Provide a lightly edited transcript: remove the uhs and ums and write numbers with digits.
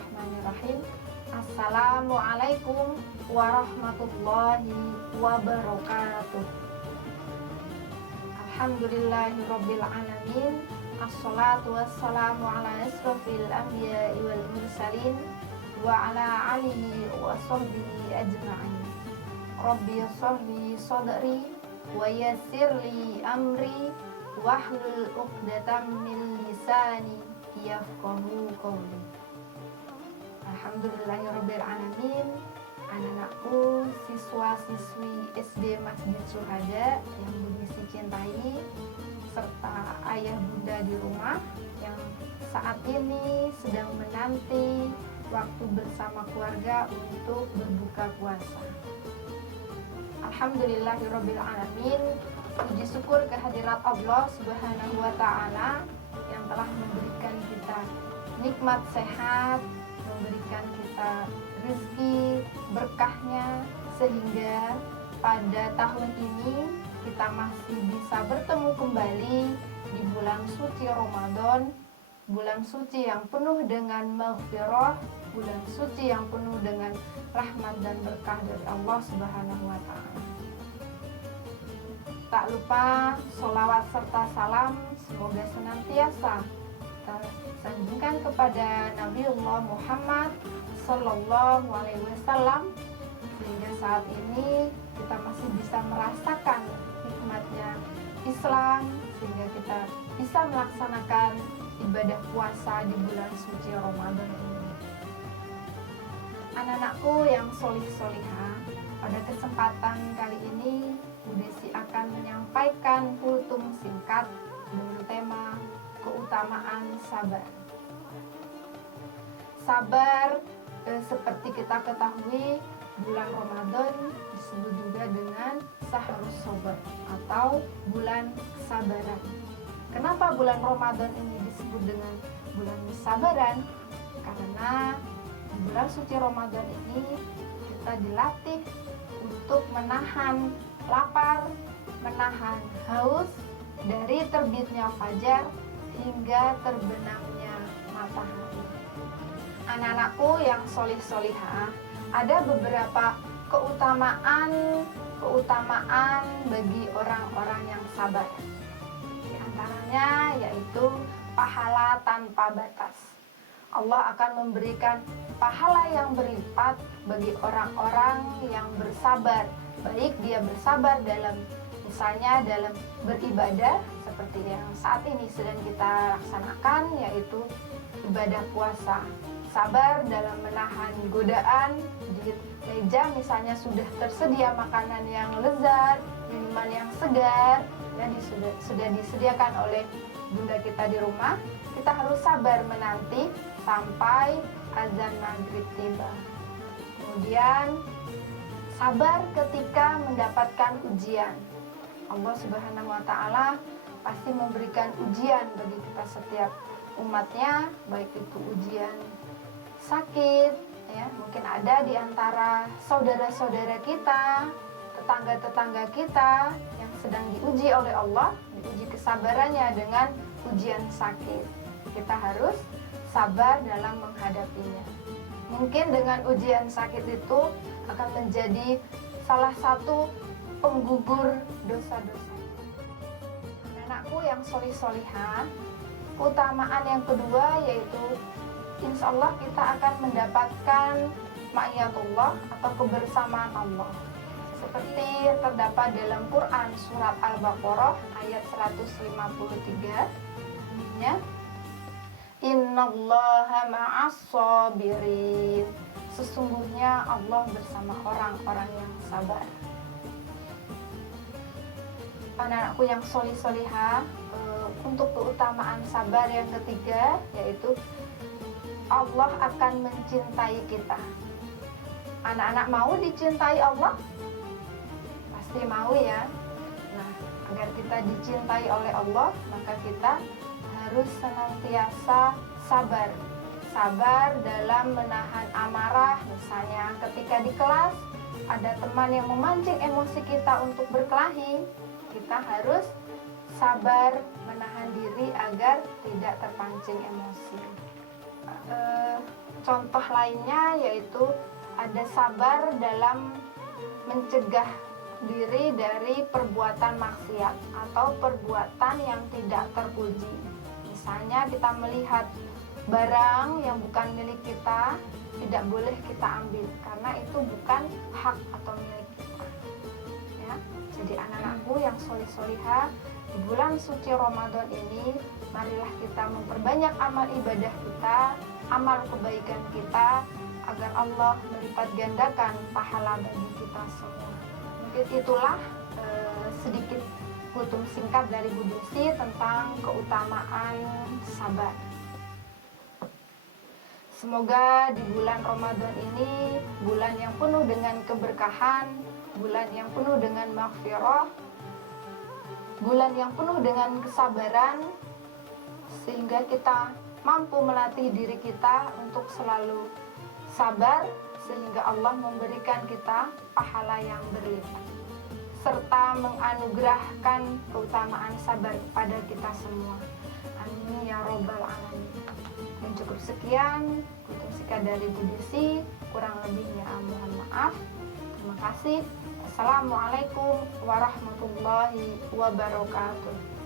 Bismillahirrahmanirrahim. Assalamualaikum warahmatullahi wabarakatuh. Alhamdulillahirabbil alamin. Assalatu wassalamu ala asrofil anbiya'i wal mursalin wa ala alihi wa sahbihi ajma'in. Rabbi shrahli sadri wa yassirli amri wahlul 'uqdatam min lisani yafqahu qawli. Alhamdulillahirabbil alamin. Anak-anakku, siswa-siswi SD Masjid Syuhada yang Budi cintai, serta ayah bunda di rumah yang saat ini sedang menanti waktu bersama keluarga untuk berbuka puasa. Alhamdulillahirabbil alamin. Puji syukur kehadirat Allah Subhanahu wa taala yang telah memberikan kita nikmat sehat, memberikan kita rezeki berkahnya, sehingga pada tahun ini kita masih bisa bertemu kembali di bulan suci Ramadan, bulan suci yang penuh dengan maghfirah, bulan suci yang penuh dengan rahmat dan berkah dari Allah Subhanahu wa taala. Tak lupa sholawat serta salam semoga senantiasa sanjungkan kepada Nabiullah Muhammad Sallallahu Alaihi Wasallam, sehingga saat ini kita masih bisa merasakan nikmatnya Islam, sehingga kita bisa melaksanakan ibadah puasa di bulan suci Ramadan ini. Anak-anakku yang solih-solihah, pada kesempatan kali ini Bu Desi akan menyampaikan kultum singkat dengan tema keutamaan sabar. Sabar, seperti kita ketahui, bulan Ramadan disebut juga dengan Syahrus Shabar atau bulan kesabaran. Kenapa bulan Ramadan ini disebut dengan bulan kesabaran? Karena di bulan suci Ramadan ini kita dilatih untuk menahan lapar, menahan haus dari terbitnya fajar hingga terbenamnya matahari. Anak-anakku yang solih-solihah, ada beberapa keutamaan bagi orang-orang yang sabar. Di antaranya yaitu pahala tanpa batas. Allah akan memberikan pahala yang berlipat bagi orang-orang yang bersabar, baik dia bersabar dalam misalnya dalam beribadah seperti yang saat ini sedang kita laksanakan, yaitu ibadah puasa. Sabar dalam menahan godaan di meja, misalnya sudah tersedia makanan yang lezat, minuman yang segar yang sudah disediakan oleh bunda kita di rumah, kita harus sabar menanti sampai azan maghrib tiba. Kemudian sabar ketika mendapatkan ujian. Allah Subhanahu wa taala pasti memberikan ujian bagi kita setiap umatnya, baik itu ujian sakit, ya, mungkin ada di antara saudara-saudara kita, tetangga-tetangga kita yang sedang diuji oleh Allah, diuji kesabarannya dengan ujian sakit. Kita harus sabar dalam menghadapinya. Mungkin dengan ujian sakit itu akan menjadi salah satu penggugur dosa-dosa. Anakku yang solih-solihah, keutamaan yang kedua yaitu insya Allah kita akan mendapatkan ma'iyatullah atau kebersamaan Allah, seperti terdapat dalam Quran surat Al-Baqarah ayat 153, ya, Innallaha ma'as-sabirin. Sesungguhnya Allah bersama orang-orang yang sabar. Anak-anakku yang solih-solihah, untuk keutamaan sabar yang ketiga yaitu Allah akan mencintai kita. Anak-anak mau dicintai Allah? Pasti mau ya. Nah, agar kita dicintai oleh Allah, maka kita harus senantiasa sabar. Sabar dalam menahan amarah. Misalnya ketika di kelas ada teman yang memancing emosi kita untuk berkelahi, kita harus sabar menahan diri agar tidak terpancing emosi. contoh lainnya yaitu ada sabar dalam mencegah diri dari perbuatan maksiat atau perbuatan yang tidak terpuji. Misalnya kita melihat barang yang bukan milik kita, tidak boleh kita ambil karena itu bukan hak atau milik kita. Ya, jadi anak-anakku yang solih-solihah, di bulan suci Ramadan ini, marilah kita memperbanyak amal ibadah kita, amal kebaikan kita, agar Allah melipat gandakan pahala bagi kita semua. Mungkin itulah sedikit kutum singkat dari Bu Desi tentang keutamaan sabar. Semoga di bulan Ramadan ini, bulan yang penuh dengan keberkahan, bulan yang penuh dengan maghfirah, bulan yang penuh dengan kesabaran, sehingga kita mampu melatih diri kita untuk selalu sabar, sehingga Allah memberikan kita pahala yang berlipat, serta menganugerahkan keutamaan sabar kepada kita semua. Amin ya robbal alamin. Dan cukup sekian kutum singkat dari Bu Desi, kurang lebihnya mohon maaf. Terima kasih. Assalamualaikum warahmatullahi wabarakatuh.